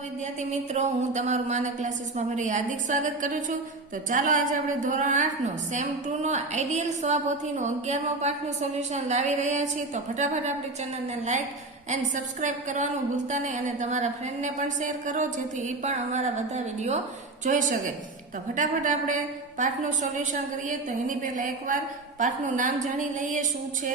વિદ્યાર્થી મિત્રો, હું તમારું માનક ક્લાસીસમાં ફરી હાર્દિક સ્વાગત કરું છું. તો ચાલો આજે આપણે ધોરણ 8 નો સેમ 2 નો આઈડિયલ સ્વપોથીનો 11મો પાઠનું સોલ્યુશન લાવી રહ્યા છીએ. તો ફટાફટ આપણી ચેનલને લાઈક એન્ડ સબસ્ક્રાઇબ કરવાનું ભૂલતા નહીં અને તમારા ફ્રેન્ડને પણ શેર કરો, જેથી એ પણ અમારા બધા વિડીયો જોઈ શકે. તો ફટાફટ આપણે પાઠનું સોલ્યુશન કરીએ. તો એની પહેલા એકવાર પાઠનું નામ જાણી લઈએ. શું છે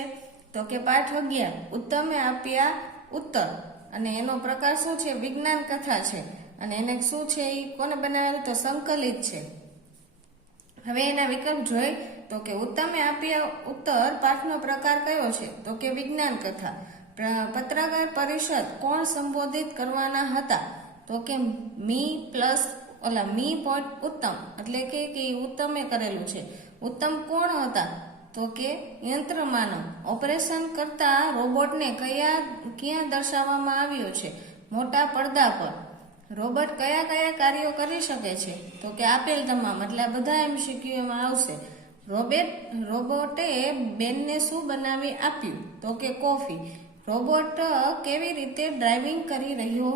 તો કે પાઠ 11 ઉત્તમે આપ્યા ઉત્તર, અને એનો પ્રકાર શું છે? વિજ્ઞાન કથા છે. અને એને શું છે, એ કોને બનાવેલું? તો સંકલિત છે. હવે એના વિકલ્પ જોઈ તો કે ઉત્તમે આપ્યા ઉત્તર પાઠનો પ્રકાર કયો છે? તો કે વિજ્ઞાન કથા. પત્રકાર પરિષદ કોણ સંબોધિત કરવાના હતા? તો કે મી પોઈન્ટ ઉત્તમ, એટલે કે ઉત્તમે કરેલું છે. ઉત્તમ કોણ હતા? તો કે યંત્ર માનવ. ઓપરેશન કરતા રોબોટને ક્યાં દર્શાવવામાં આવ્યો છે? મોટા પડદા પર. રોબોટ કયા કયા કાર્યો કરી શકે છે? તો કે આપેલ તમામ, એટલે બધા MCQ એમાં આવશે. રોબોટે બેનને શું બનાવી આપ્યું? તો કે કોફી. રોબોટ કેવી રીતે ડ્રાઇવિંગ કરી રહ્યો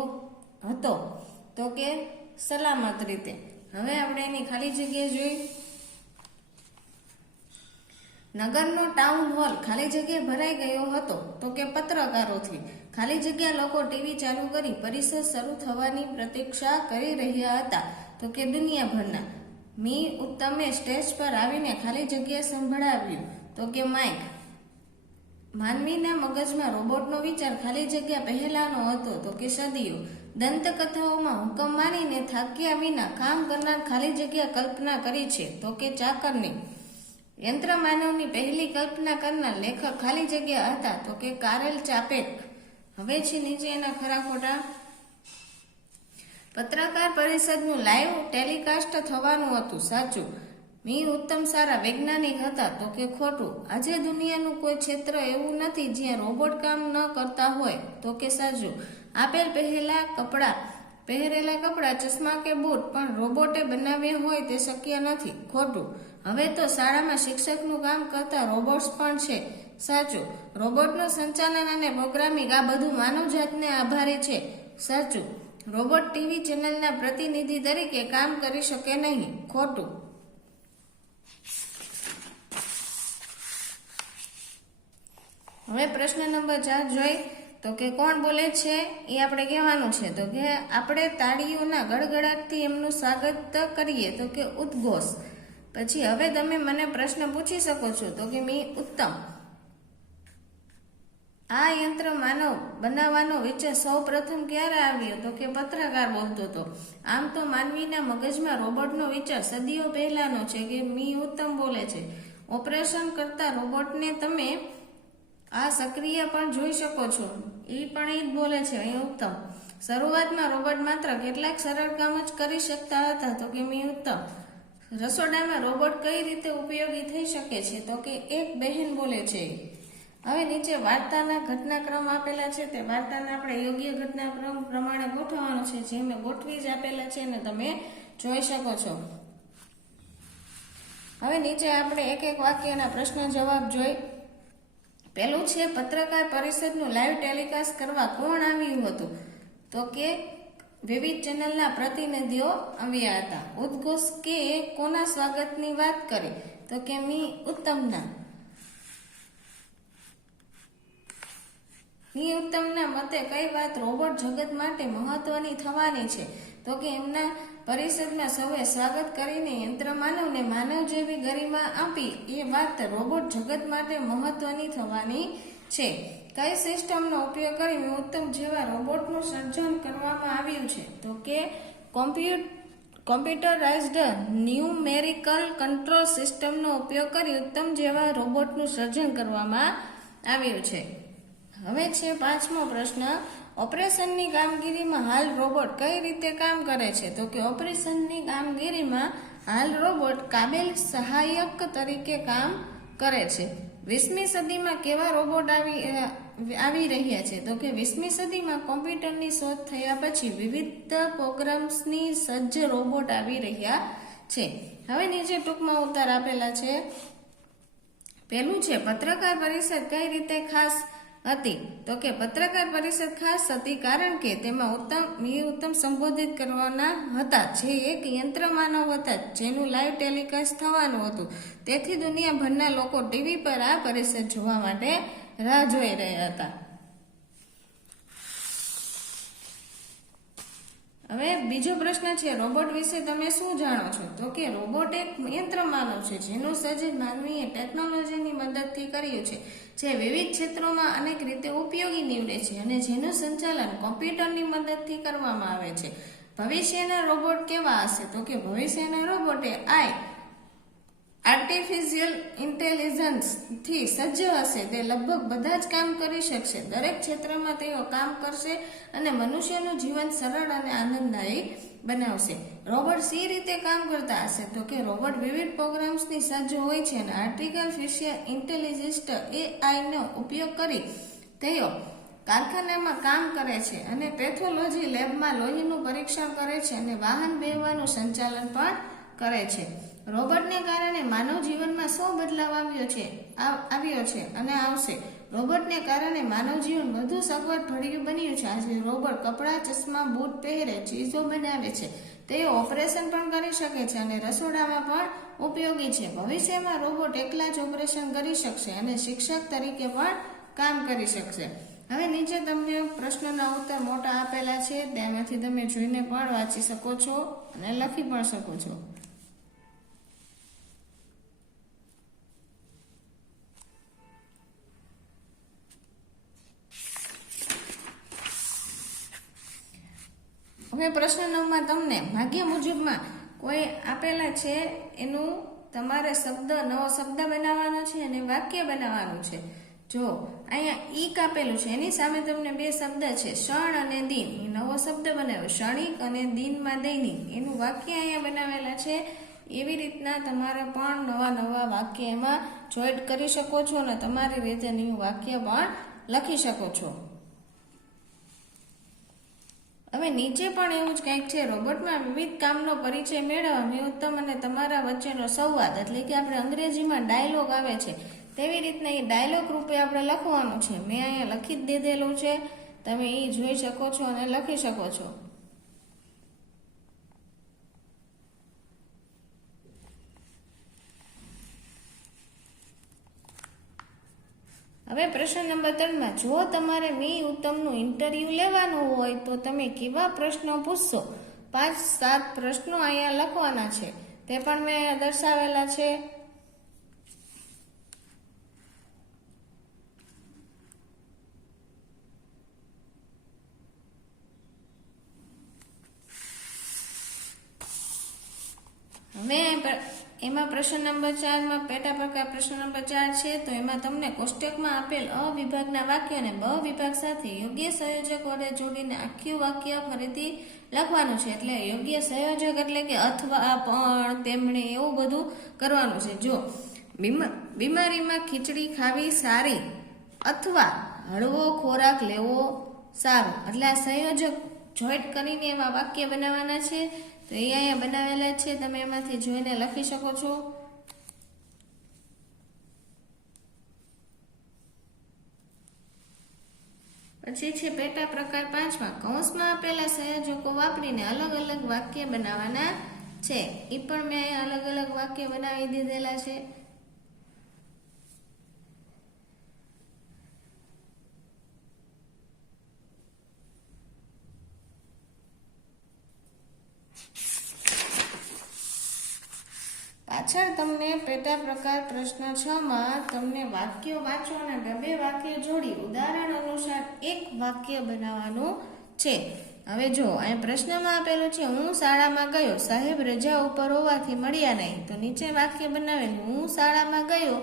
હતો? તો કે સલામત રીતે. હવે આપણે એની ખાલી જગ્યા જોઈ. નગરનો ટાઉન હોલ ખાલી જગ્યા ભરાઈ ગયો હતો. તો કે પત્રકારોથી. ખાલી જગ્યા લોકો ટીવી ચાલુ કરી પરિષદ શરૂ થવાની પ્રતીક્ષા કરી રહ્યા હતા. તો કે દુનિયાભરના. મી ઉત્તમે સ્ટેજ પર આવીને ખાલી જગ્યા સંભળાવ્યું. તો કે માઇક. માનવીના મગજમાં રોબોટનો વિચાર ખાલી જગ્યા પહેલાનો હતો. તો કે સદીઓ. દંતકથાઓમાં હુકમ માનીને થાક્યા વિના કામ કરનાર ખાલી જગ્યા કલ્પના કરી છે. તો કે ચાકરની. યંત્ર માનવની પહેલી કલ્પના કરનાર લેખક ખાલી જગ્યા હતા. તો કે કારેલ ચાપેક. હવે છે નીચે એના ખરા ખોટા. પત્રકાર પરિષદનું લાઈવ ટેલિકાસ્ટ થવાનું હતું. સાચું. મી ઉત્તમ સારા વૈજ્ઞાનિક હતા. તો કે ખોટું. આજે દુનિયાનું કોઈ ક્ષેત્ર એવું નથી જ્યાં રોબોટ કામ ન કરતા હોય. તો કે સાચું. આપેલ પહેરેલા કપડા, ચશ્મા કે બૂટ પણ રોબોટે બનાવ્યા હોય તે શક્ય નથી. ખોટું. હવે તો શાળામાં શિક્ષકનું કામ કરતા રોબોટ્સ પણ છે. સાચું. રોબોટનું સંચાલન અને પ્રોગ્રામિંગ આ બધું માનવજાતને આભારી છે. સાચું. રોબોટ ટીવી ચેનલના પ્રતિનિધિ તરીકે કામ કરી શકે નહીં. ખોટું. હવે પ્રશ્ન નંબર 4 જોઈ તો કે કોણ બોલે છે એ આપણે કહેવાનું છે. તો કે આપણે તાળીઓના ગડગડાટથી એમનું સ્વાગત કરીએ. તો કે ઉદ્ઘોષ. પછી હવે તમે મને પ્રશ્ન પૂછી શકો છો. તો કે મી ઉત્તમ આ યંત્ર માનવ બનાવવાનો વિચાર સૌ પ્રથમ ક્યારે આવ્યો? તો કે પત્રકાર બોલતો હતો. આમ તો માનવીના મગજમાં રોબોટનો વિચાર સદીઓ પહેલાનો છે. કે મી ઉત્તમ બોલે છે. ઓપરેશન કરતા રોબોટને તમે આ સક્રિય પણ જોઈ શકો છો. એ પણ એ જ બોલે છે. અહીં ઉત્તમ. શરૂઆતમાં રોબોટ માત્ર કેટલાક સરળ કામ જ કરી શકતા હતા. તો કે મી ઉત્તમ. રસોડામાં રોબોટ કઈ રીતે ઉપયોગી થઈ શકે છે? તો કે એક બહેન બોલે છે. હવે નીચે વાર્તાના ઘટનાક્રમ આપેલા છે. તે વાર્તાને આપણે યોગ્ય ઘટનાક્રમ પ્રમાણે ગોઠવવાનો છે, જે મેં ગોઠવી જ આપેલા છે અને તમે જોઈ શકો છો. હવે નીચે આપણે એક એક વાક્યના પ્રશ્ન જવાબ જોઈ. પહેલું છે પત્રકાર પરિષદનું લાઈવ ટેલિકાસ્ટ કરવા કોણ આવ્યું હતું? તો કે વિવિધ ચેનલના પ્રતિનિધિઓ આવ્યા હતા. ઉદ્ઘોષ કે કોના સ્વાગતની વાત કરી? તો કે મી ઉત્તમના. મી ઉત્તમના મતે કઈ વાત રોબોટ જગત માટે મહત્વની થવાની છે? તો કે એમના પરિષદમાં સૌએ સ્વાગત કરીને યંત્ર માનવને માનવ જેવી ગરિમા આપી એ વાત રોબોટ જગત માટે મહત્વની થવાની છે. કઈ સિસ્ટમનો ઉપયોગ કરી ઉત્તમ જેવા રોબોટનું સર્જન કરવામાં આવ્યું છે? તો કે કોમ્પ્યુટરાઇઝ્ડ ન્યુમેરિકલ કંટ્રોલ સિસ્ટમનો ઉપયોગ કરી ઉત્તમ જેવા રોબોટનું સર્જન કરવામાં આવ્યું છે. હવે છે 5મો પ્રશ્ન. ઓપરેશનની કામગીરીમાં હાલ રોબોટ કઈ રીતે કામ કરે છે? તો કે ઓપરેશનની કામગીરીમાં હાલ રોબોટ કાબેલ સહાયક તરીકે કામ કરે છે. 20મી સદીમાં કેવા રોબોટ આવી રહ્યા છે? તો કે 20મી સદીમાં કોમ્પ્યુટરની શોધ થયા પછી વિવિધ પ્રોગ્રામ્સની સજ્જ રોબોટ આવી રહ્યા છે. હવે નીચે ટૂંકમાં ઉત્તર આપેલા છે. પહેલું છે પત્રકાર પરિષદ કઈ રીતે ખાસ હતી? તો કે પત્રકાર પરિષદ ખાસ હતી કારણ કે તેમાં ઉત્તમ સંબોધિત કરવાના હતા, જે એક યંત્ર માનવ હતા જેનું લાઈવ ટેલિકાસ્ટ થવાનું હતું. તેથી દુનિયાભરના લોકો ટીવી પર આ પરિષદ જોવા માટે રાહ જોઈ રહ્યા હતા. હવે બીજો પ્રશ્ન છે, રોબોટ વિશે તમે શું જાણો છો? તો કે રોબોટ એક યંત્ર માનવ છે જેનું સર્જન માનવીએ ટેકનોલોજીની મદદથી કર્યું છે, જે વિવિધ ક્ષેત્રોમાં અનેક રીતે ઉપયોગી નીવડે છે અને જેનું સંચાલન કોમ્પ્યુટરની મદદથી કરવામાં આવે છે. ભવિષ્યના રોબોટ કેવા હશે? તો કે ભવિષ્યના રોબોટ આર્ટિફિશિયલ ઇન્ટેલિજન્સ થી સજ્જ હશે. તે લગભગ બધા જ કામ કરી શકશે, દરેક ક્ષેત્રમાં તેઓ કામ કરશે અને મનુષ્યનું જીવન સરળ અને આનંદદાયી બનાવશે. રોબોટ સી રીતે કામ કરતા હશે? તો કે રોબોટ વિવિધ પ્રોગ્રામ્સની સજ્જ હોય છે અને આર્ટિફિશિયલ ઇન્ટેલિજન્સ AI નો ઉપયોગ કરી તેઓ કારખાનામાં કામ કરે છે અને પેથોલોજી લેબમાં લોહીનું પરીક્ષણ કરે છે અને વાહન વ્યવહારનું સંચાલન પણ કરે છે. રોબોટને કારણે માનવ જીવનમાં શું બદલાવ આવ્યો છે અને આવશે? રોબોટને કારણે માનવ જીવન વધુ સગવડ ભર્યું બન્યું છે. આજે રોબોટ કપડાં, ચશ્મા, બૂટ પહેરે, ચીજો બનાવે છે, તેઓ ઓપરેશન પણ કરી શકે છે અને રસોડામાં પણ ઉપયોગી છે. ભવિષ્યમાં રોબોટ એકલા જ ઓપરેશન કરી શકશે અને શિક્ષક તરીકે પણ કામ કરી શકશે. હવે નીચે તમને પ્રશ્નના ઉત્તર મોટા આપેલા છે, તેમાંથી તમે જોઈને પણ વાંચી શકો છો અને લખી પણ શકો છો. હવે પ્રશ્ન નંબર તમને ભાગ્ય મુજબમાં કોઈ આપેલા છે, એનું તમારે નવો શબ્દ બનાવવાનો છે અને વાક્ય બનાવવાનું છે. જો અહીંયા ઈક આપેલું છે, એની સામે તમને બે શબ્દ છે, ક્ષણ અને દિન. એ નવો શબ્દ બનાવ્યો, ક્ષણિક અને દિનમાં દૈનિક. એનું વાક્ય અહીંયા બનાવેલા છે. એવી રીતના તમારે પણ નવા વાક્ય એમાં જોઈન્ટ કરી શકો છો અને તમારી રીતે નવું વાક્ય પણ લખી શકો છો. હવે નીચે પણ એવું જ કંઈક છે, રોબોટમાં વિવિધ કામનો પરિચય મેળવવા મેં ઉત્તમ અને તમારા વચ્ચેનો સંવાદ, એટલે કે આપણે અંગ્રેજીમાં ડાયલોગ આવે છે, તેવી રીતના એ ડાયલોગ રૂપે આપણે લખવાનું છે. મેં અહીંયા લખી જ દીધેલું છે, તમે એ જોઈ શકો છો અને લખી શકો છો. હવે પ્રશ્ન નંબર 3માં, જો તમારે મી ઉત્તમનું ઇન્ટરવ્યુ લેવાનું હોય તો તમે કેવા પ્રશ્નો પૂછશો? 5-7 પ્રશ્નો અહીંયા લખવાના છે, તે પણ મેં અહીંયા દર્શાવેલા છે. હવે એમાં પ્રશ્ન નંબર 4માં પેટા પ્રકાર પ્રશ્ન નંબર 4 છે, તો એમાં તમને કોષ્ટકમાં આપેલ અ વિભાગના વાક્યને બ વિભાગ સાથે યોગ્ય સંયોજક વડે જોડીને આખું વાક્ય ફરીથી લખવાનું છે. એટલે યોગ્ય સંયોજક એટલે કે અથવા, પણ, તેમણે, એવું બધું કરવાનું છે. જો બીમારીમાં ખીચડી ખાવી સારી અથવા હળવો ખોરાક લેવો સારું, એટલે આ સંયોજક જોઈન્ટ કરીને એવા વાક્ય બનાવવાના છે. તો એ અહીંયા બનાવેલા છે, તમે એમાંથી જોઈને લખી શકો છો. પછી છે પેટા પ્રકાર 5માં, કૌંસમાં આપેલા સંયોજકો વાપરીને અલગ અલગ વાક્ય બનાવવાના છે. એ પણ મેં અલગ અલગ વાક્ય બનાવી દીધેલા છે. પાછળ તમને પેટા પ્રકાર પ્રશ્ન 6માં તમને વાક્યો વાંચો અને બે વાક્ય જોડી ઉદાહરણ અનુસાર એક વાક્ય બનાવવાનું છે. હવે જો અહીં પ્રશ્નમાં આપેલું છે, હું શાળામાં ગયો, સાહેબ રજા ઉપર હોવાથી મળ્યા નહીં. તો નીચે વાક્ય બનાવેલું, હું શાળામાં ગયો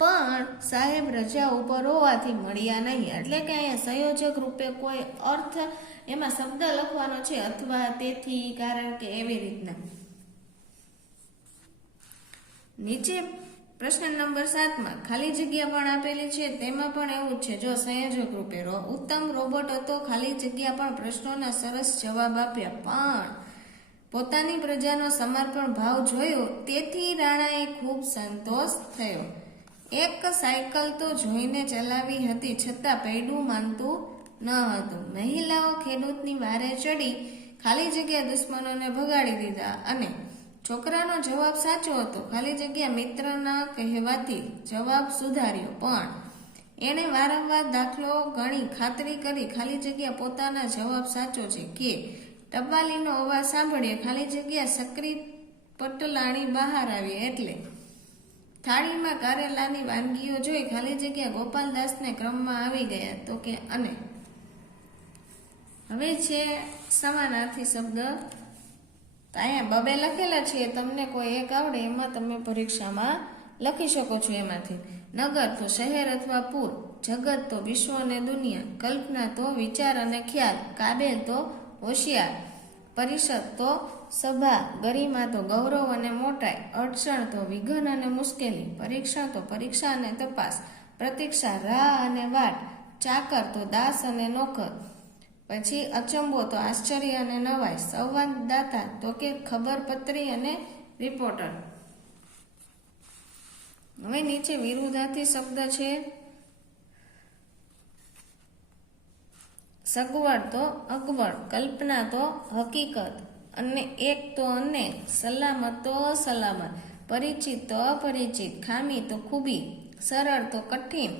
પણ સાહેબ રજા ઉપર હોવાથી મળ્યા નહીં. એટલે કે અહીંયા સંયોજક રૂપે કોઈ અર્થ એમાં શબ્દ લખવાનો છે, અથવા, તેથી, કારણ કે, એવી રીતના. નીચે પ્રશ્ન નંબર 7માં ખાલી જગ્યા પણ આપેલી છે, તેમાં પણ એવું જ છે. જો સંયોજક રૂપે ઉત્તમ રોબોટ હતો, ખાલી જગ્યા પણ પ્રશ્નોના સરસ જવાબ આપ્યા, પણ પોતાની પ્રજાનો સમર્પણ ભાવ જોયો તેથી રાણાએ ખૂબ સંતોષ થયો. એક સાયકલ તો જોઈને ચલાવી હતી, છતાં પૈડું માનતું ન હતું. મહિલાઓ ખેડૂતની વારે ચડી ખાલી જગ્યા દુશ્મનોને ભગાડી દીધા અને છોકરાનો જવાબ સાચો હતો. ખાલી જગ્યા મિત્રના કહેવાથી જવાબ સુધાર્યો, પણ એણે વારંવાર દાખલો ગણી ખાતરી કરી ખાલી જગ્યા પોતાના જવાબ સાચો છે કે ટપાલીનો અવાજ સાંભળ્યો. ખાલી જગ્યા સક્રી પટલાણી બહાર આવી એટલે થાળીમાં કારેલાની વાનગીઓ જોઈ ખાલી જગ્યા ગોપાલદાસને ક્રમમાં આવી ગયા. તો કે અને હવે છે સમાનાર્થી શબ્દ. તો અહીંયા બબે લખેલા છે, તમને કોઈ એક આવડે એમાં તમે પરીક્ષામાં લખી શકો છો. એમાંથી નગર તો શહેર અથવા પૂર, જગત તો વિશ્વ અને દુનિયા, કલ્પના તો વિચાર અને ખ્યાલ, કાબેલ તો હોશિયાર, પરિષદ તો સભા, ગરિમા તો ગૌરવ અને મોટાઈ, અડચણ તો વિઘન અને મુશ્કેલી, પરીક્ષણ તો પરીક્ષા અને તપાસ, પ્રતીક્ષા રાહ અને વાટ, ચાકર તો દાસ અને નોકર, પછી અચંબો તો આશ્ચર્ય અને નવાઈ, સંવાદદાતા તો કે ખબરપત્રી અને રિપોર્ટર. હવે નીચે વિરુદ્ધાર્થી શબ્દ છે. સગવડ તો અગવડ, કલ્પના તો હકીકત, અને એક તો અનેક, સલામત તો અસલામત, પરિચિત તો અપરિચિત, ખામી તો ખૂબી, સરળ તો કઠિન,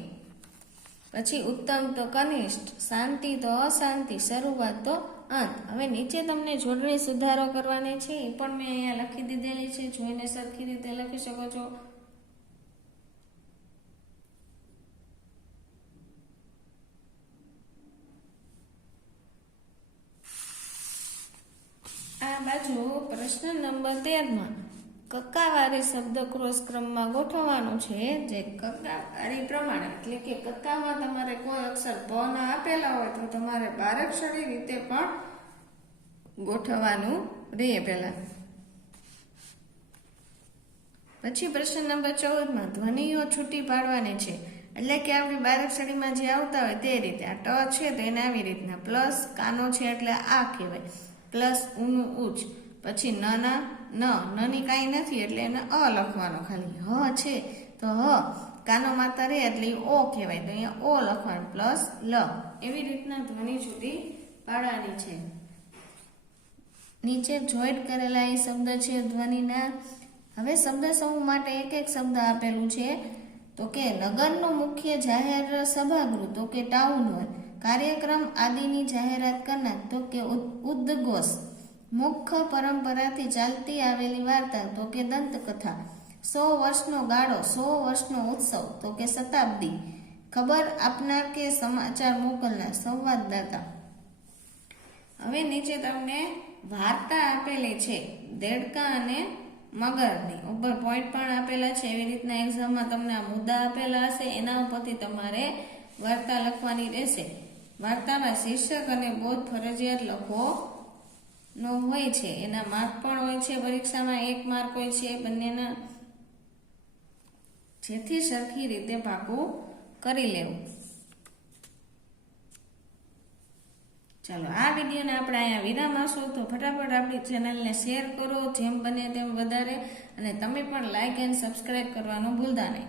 પછી ઉત્તમ તો કનિષ્ઠ, શાંતિ તો અશાંતિ, શરૂઆત તો અંત. હવે નીચે તમને જોડણી સુધારો કરવાની છે, એ પણ મેં અહીંયા લખી દીધેલી છે, જોઈને સરખી રીતે લખી શકો છો. આ બાજુ પ્રશ્ન નંબર 13 કક્કાવારી શબ્દ ક્રોસ ક્રમમાં ગોઠવવાનો છે. જે કક્કાવારી પ્રમાણે એટલે કે કક્કામાં તમારે કોઈ અક્ષર પ ના આપેલા હોય તો તમારે બારાક્ષરી રીતે પણ ગોઠવવાનું રહે પહેલા. પછી પ્રશ્ન નંબર 14 ધ્વનિઓ છૂટી પાડવાની છે, એટલે કે આપણી બારાક્ષરીમાં જે આવતા હોય તે રીતે. આ ટ છે તો એને આવી રીતના, પ્લસ કાનો છે એટલે આ કહેવાય, પ્લસ ઊનું ઉચ્ચ, પછી નની કાંઈ નથી એટલે એને અ લખવાનો ખાલી. હ છે તો હ કાનો માતા રે એટલે ઓ કહેવાય, તો અહીંયા ઓ લખવાનું, પ્લસ લ. એવી રીતના ધ્વનિ છૂટી પાડવાની છે. નીચે જોઈન્ટ કરેલા એ શબ્દ છે ધ્વનિના. હવે શબ્દ સમૂહ માટે એક એક શબ્દ આપેલું છે. તો કે નગરનું મુખ્ય જાહેર સભાગૃહ, તો કે ટાઉન હોલ, કાર્યક્રમ આદિની જાહેરાત કરનાર, તો કે ઉદ્ઘોષ, મુખ્ય પરંપરાથી ચાલતી આવેલી વાર્તા, તો કે દંતકથા, 100 વર્ષનો ગાળો, 100 વર્ષનો ઉત્સવ, તો કે શતાબ્દી, ખબર આપનાર કે સમાચાર મોકલનાર, સંવાદદાતા. હવે નીચે તમને વાર્તા આપેલી છે દેડકા અને મગરની, ઉપર પોઈન્ટ પણ આપેલા છે. એવી રીતના એક્ઝામમાં તમને આ મુદ્દા આપેલા હશે, એના ઉપરથી તમારે વાર્તા લખવાની રહેશે. વાર્તામાં શીર્ષક અને બોધ ફરજિયાત લખવો નો હોય છે. એના માર્ક પણ હોય છે, પરીક્ષામાં 1 માર્ક હોય છે બંનેના, જેથી સરખી રીતે પાકું કરી લેવું. ચાલો આ વિડીયોને આપણે અહીંયા વિરામ આપશું. તો ફટાફટ આપણી ચેનલને શેર કરો જેમ બને તેમ વધારે, અને તમે પણ લાઈક એન્ડ સબસ્ક્રાઈબ કરવાનું ભૂલતા નહીં.